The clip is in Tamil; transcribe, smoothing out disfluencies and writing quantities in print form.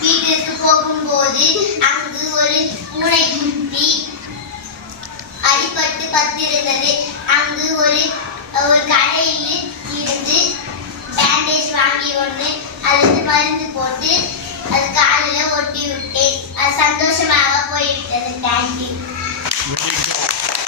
வீட்டிற்கு போகும்போது அங்கு ஒரு பூனைக்குட்டி அடிபட்டு பத்திருந்தது. அங்கு ஒரு கடையில் இருந்து பேண்டேஜ் வாங்கி கொண்டு அதுக்கு மருந்து போட்டு அது காலில் ஒட்டி விட்டேன். அது சந்தோஷமாக போய்விட்டது. தேங்க்யூ.